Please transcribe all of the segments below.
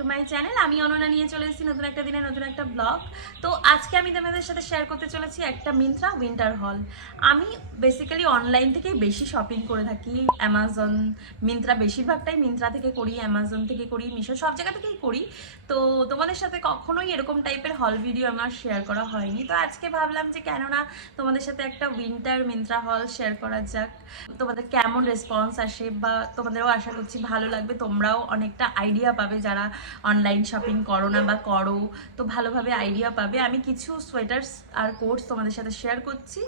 To my channel. আমি অনন্যা নিয়ে চলে এসেছি নতুন একটা দিনে নতুন একটা ব্লগ। তো আজকে আমি তোমাদের সাথে শেয়ার করতে চলেছি একটা মিন্ত্রা উইন্টার হল। আমি বেসিক্যালি অনলাইন থেকেই বেশি শপিং করে থাকি। অ্যামাজন, মিন্ত্রা, বেশিরভাগটাই মিন্ত্রা থেকে করি, অ্যামাজন থেকে করি, মিশো, সব জায়গা থেকেই করি। তো তোমাদের সাথে কখনোই এরকম টাইপের হল ভিডিও আমার শেয়ার করা হয়নি। তো আজকে ভাবলাম যে কেননা তোমাদের সাথে একটা উইন্টার মিন্ত্রা হল শেয়ার করা যাক। তোমাদের কেমন রেসপন্স আসে, বা তোমাদেরও আশা করছি ভালো লাগবে। তোমরাও অনেকটা আইডিয়া পাবে যারা অনলাইন শপিং করো না বা করো, তো ভালোভাবে আইডিয়া পাবে। আমি কিছু সোয়েটার্স আর কোটস তোমাদের সাথে শেয়ার করছি।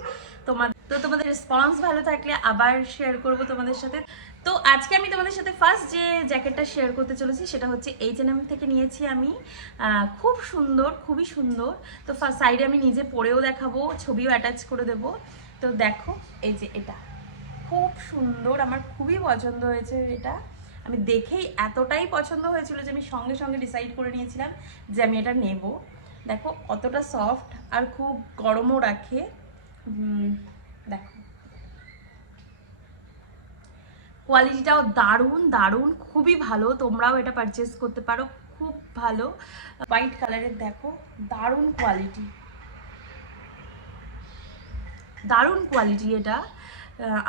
তোমাদের রেসপন্স ভালো থাকলে আবার শেয়ার করব তোমাদের সাথে। তো আজকে আমি তোমাদের সাথে ফার্স্ট যে জ্যাকেটটা শেয়ার করতে চলেছি সেটা হচ্ছে H&M থেকে নিয়েছি আমি। খুব সুন্দর, খুবই সুন্দর। তো ফার্স্ট সাইডে আমি নিজে পরেও দেখাবো, ছবিও অ্যাটাচ করে দেবো। তো দেখো, এই যে এটা খুব সুন্দর, আমার খুবই পছন্দ হয়েছে এটা। আমি দেখেই এতটাই পছন্দ হয়েছিল যে আমি সঙ্গে সঙ্গে ডিসাইড করে নিয়েছিলাম যে আমি এটা নেব। দেখো কতটা সফট আর খুব গরমও রাখে। দেখো কোয়ালিটিটাও দারুণ দারুণ, খুবই ভালো। তোমরাও এটা পারচেস করতে পারো, খুব ভালো। হোয়াইট কালারের, দেখো দারুণ কোয়ালিটি, দারুণ কোয়ালিটি এটা।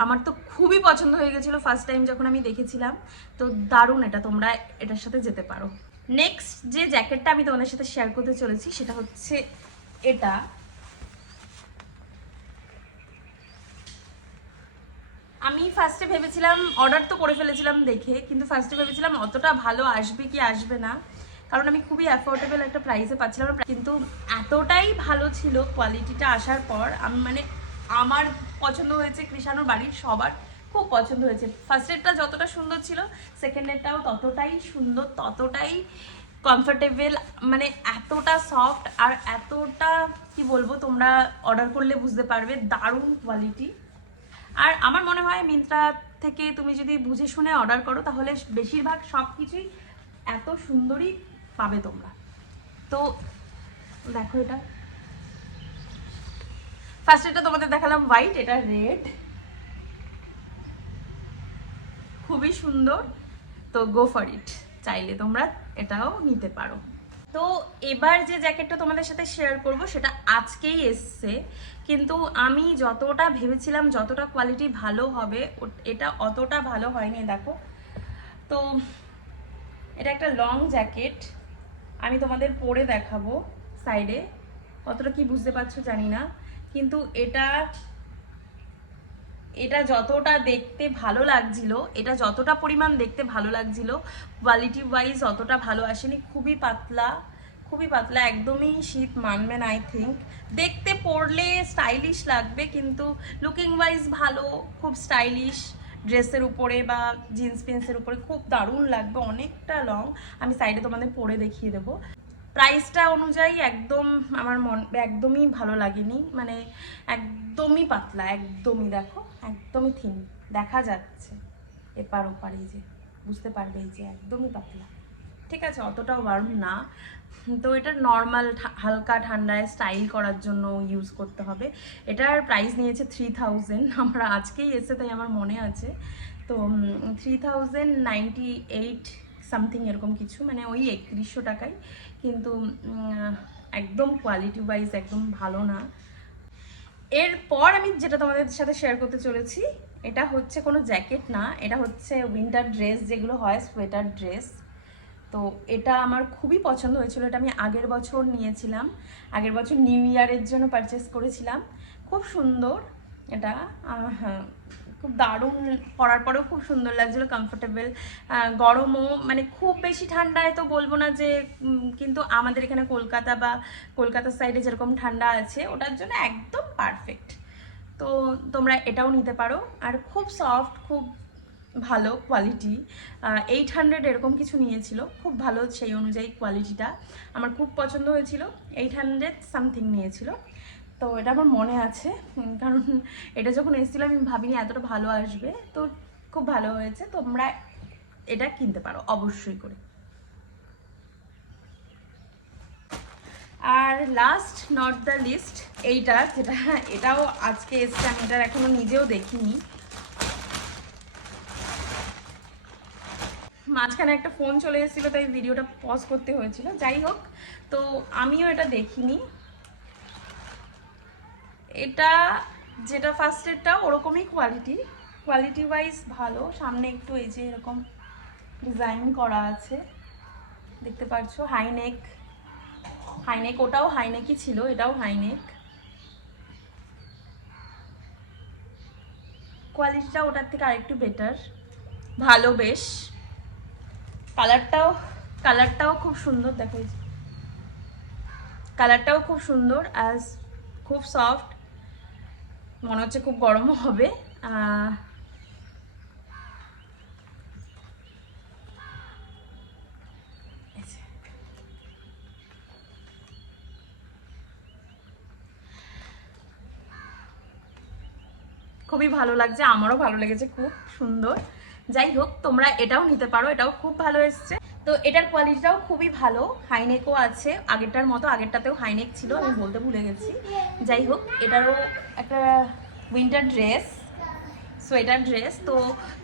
আমার তো খুবই পছন্দ হয়ে গেছিলো ফার্স্ট টাইম যখন আমি দেখেছিলাম। তো দারুণ এটা, তোমরা এটার সাথে যেতে পারো। নেক্সট যে জ্যাকেটটা আমি তোমাদের সাথে শেয়ার করতে চলেছি সেটা হচ্ছে এটা। আমি ফার্স্টে ভেবেছিলাম, অর্ডার তো করে ফেলেছিলাম দেখে, কিন্তু ফার্স্টে ভেবেছিলাম অতটা ভালো আসবে কি আসবে না, কারণ আমি খুবই অ্যাফোর্ডেবল একটা প্রাইসে পাচ্ছিলাম। কিন্তু এতটাই ভালো ছিল কোয়ালিটিটা আসার পর, আমি মানে আমার পছন্দ হয়েছে, কৃষাণুর বাড়ির সবার খুব পছন্দ হয়েছে। ফার্স্ট এডটা যতটা সুন্দর ছিল, সেকেন্ড এডটাও ততটাই সুন্দর, ততটাই কমফোর্টেবল। মানে এতটা সফট আর এতটা কি বলবো, তোমরা অর্ডার করলে বুঝতে পারবে, দারুণ কোয়ালিটি। আর আমার মনে হয় মিন্ত্রা থেকে তুমি যদি বুঝে শুনে অর্ডার করো তাহলে বেশিরভাগ সব কিছুই এত সুন্দরই পাবে তোমরা। তো দেখো, এটা ফার্স্ট এটা তোমাদের দেখালাম হোয়াইট, এটা রেড, খুবই সুন্দর। তো গো ফর ইট, চাইলে তোমরা এটাও নিতে পারো। তো এবার যে জ্যাকেটটা তোমাদের সাথে শেয়ার করব সেটা আজকেই এসছে, কিন্তু আমি যতটা ভেবেছিলাম যতটা কোয়ালিটি ভালো হবে এটা অতটা ভালো হয়নি। দেখো, তো এটা একটা লং জ্যাকেট, আমি তোমাদের পরে দেখাবো সাইডে, কতটা কি বুঝতে পারছো জানি না। কিন্তু এটা এটা যতটা দেখতে ভালো লাগছিল, এটা যতটা পরিমাণ দেখতে ভালো লাগছিল, কোয়ালিটি ওয়াইজ অতটা ভালো আসেনি। খুবই পাতলা, খুবই পাতলা, একদমই শীত মানবে না আই থিঙ্ক। দেখতে পরলে স্টাইলিশ লাগবে, কিন্তু লুকিং ওয়াইজ ভালো, খুব স্টাইলিশ। ড্রেসের উপরে বা জিন্স প্যান্টসের উপরে খুব দারুণ লাগবে, অনেকটা লং। আমি সাইডে তোমাদের পরে দেখিয়ে দেবো। প্রাইসটা অনুযায়ী একদম আমার একদমই ভালো লাগেনি, মানে একদমই পাতলা, একদমই দেখো, একদমই থিন দেখা যাচ্ছে এপার ওপার, এই যে বুঝতে পারবে, এই যে একদমই পাতলা, ঠিক আছে, অতটাও গরম না। তো এটা নর্মাল হালকা ঠান্ডায় স্টাইল করার জন্য ইউজ করতে হবে। এটার প্রাইস নিয়েছে 3000, আমরা আজকেই এসে তাই আমার মনে আছে। তো 3098 সামথিং এরকম কিছু, মানে ওই 3100 টাকায়। কিন্তু একদম কোয়ালিটি ওয়াইজ একদম ভালো না। এরপর আমি যেটা তোমাদের সাথে শেয়ার করতে চলেছি, এটা হচ্ছে কোনো জ্যাকেট না, এটা হচ্ছে উইন্টার ড্রেস, যেগুলো হয় সোয়েটার ড্রেস। তো এটা আমার খুবই পছন্দ হয়েছিল, এটা আমি আগের বছর নিয়েছিলাম, আগের বছর নিউ ইয়ারের জন্য পারচেস করেছিলাম। খুব সুন্দর এটা, হ্যাঁ খুব দারুণ, পরার পরেও খুব সুন্দর লাগছিলো, কমফোর্টেবল। গরমও মানে খুব বেশি ঠান্ডায় তো বলবো না যে, কিন্তু আমাদের এখানে কলকাতা বা কলকাতার সাইডে যেরকম ঠান্ডা আছে ওটার জন্য একদম পারফেক্ট। তো তোমরা এটাও নিতে পারো। আর খুব সফট, খুব ভালো কোয়ালিটি। 800 এরকম কিছু নিয়েছিল, খুব ভালো সেই অনুযায়ী কোয়ালিটিটা আমার খুব পছন্দ হয়েছিল। 800 সামথিং নিয়েছিল। তো এটা আমার মনে আছে, কারণ এটা যখন এসেছিল আমি ভাবিনি এতটা ভালো আসবে। তো খুব ভালো হয়েছে, তোমরা এটা কিনতে পারো অবশ্যই করে। আর লাস্ট নট দ্য লিস্ট, এইটা যেটা, এটাও আজকে এসছে, আমি এটার এখনো নিজেও দেখিনি। মাঝখানে একটা ফোন চলে এসেছিলো তাই ভিডিওটা পজ করতে হয়েছিল। যাই হোক, তো আমিও এটা দেখিনি। এটা যেটা ফার্স্টেরটা ওরকমই কোয়ালিটি ওয়াইজ ভালো। সামনে একটু এই যে এরকম ডিজাইন করা আছে, দেখতে পাচ্ছ। হাইনেক ওটাও হাইনেকই ছিল, এটাও হাইনেক। কোয়ালিটিটা ওটার থেকে আরেকটু বেটার, ভালো বেশ। কালারটাও খুব সুন্দর, দেখো কালারটাও খুব সুন্দর, অ্যাজ খুব সফট, মনে হচ্ছে খুব গরমও হবে। খুবই ভালো লাগছে, আমারও ভালো লেগেছে, খুব সুন্দর। যাই হোক, তোমরা এটাও নিতে পারো, এটাও খুব ভালো এসছে। তো এটার কোয়ালিটিটাও খুবই ভালো, হাইনেকও আছে আগেরটার মতো। আগেরটাতেও হাইনেক ছিল, আমি বলতে ভুলে গেছি। যাই হোক, এটারও একটা উইন্টার ড্রেস, সোয়েটার ড্রেস, তো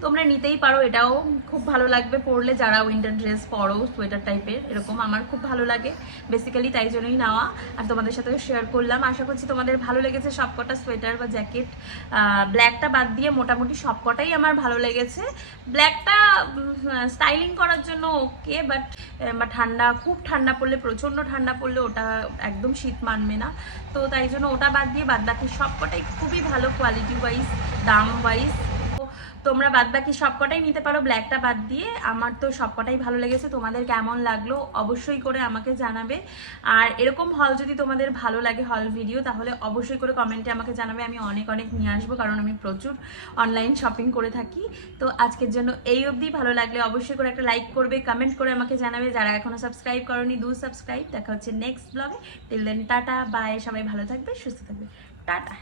তোমরা নিতেই পারো। এটাও খুব ভালো লাগবে পরলে, যারা উইন্টার ড্রেস পরো সোয়েটার টাইপের, এরকম আমার খুব ভালো লাগে বেসিক্যালি, তাই জন্যই নেওয়া। আর তোমাদের সাথেও শেয়ার করলাম। আশা করছি তোমাদের ভালো লেগেছে সবকটা সোয়েটার বা জ্যাকেট। ব্ল্যাকটা বাদ দিয়ে মোটামুটি সবকটাই আমার ভালো লেগেছে। ব্ল্যাকটা স্টাইলিং করার জন্য ওকে, বাট খুব ঠান্ডা পড়লে, প্রচণ্ড ঠান্ডা পড়লে ওটা একদম শীত মানবে না। তো তাই জন্য ওটা বাদ দিয়ে বাদবাকি সবকটাই খুবই ভালো কোয়ালিটি ওয়াইজ, দাম ওয়াইজ। তোমরা বাদবাকি সবকটাই নিতে পারো ব্ল্যাকটা বাদ দিয়ে। আমার তো সবকটাই ভালো লেগেছে। তোমাদের কেমন লাগলো অবশ্যই করে আমাকে জানাবে। আর এরকম হল যদি তোমাদের ভালো লাগে, হল ভিডিও, তাহলে অবশ্যই করে কমেন্টে আমাকে জানাবে। আমি অনেক নিয়ে আসবো, কারণ আমি প্রচুর অনলাইন শপিং করে থাকি। তো আজকের জন্য এই অবধি। ভালো লাগলে অবশ্যই করে একটা লাইক করবে, কমেন্ট করে আমাকে জানাবে। যারা এখনো সাবস্ক্রাইব করোনি, সাবস্ক্রাইব। দেখা হচ্ছে নেক্সট ব্লগে। Till then tata bye. সবাই ভালো থাকবে, সুস্থ থাকবে, টাটা।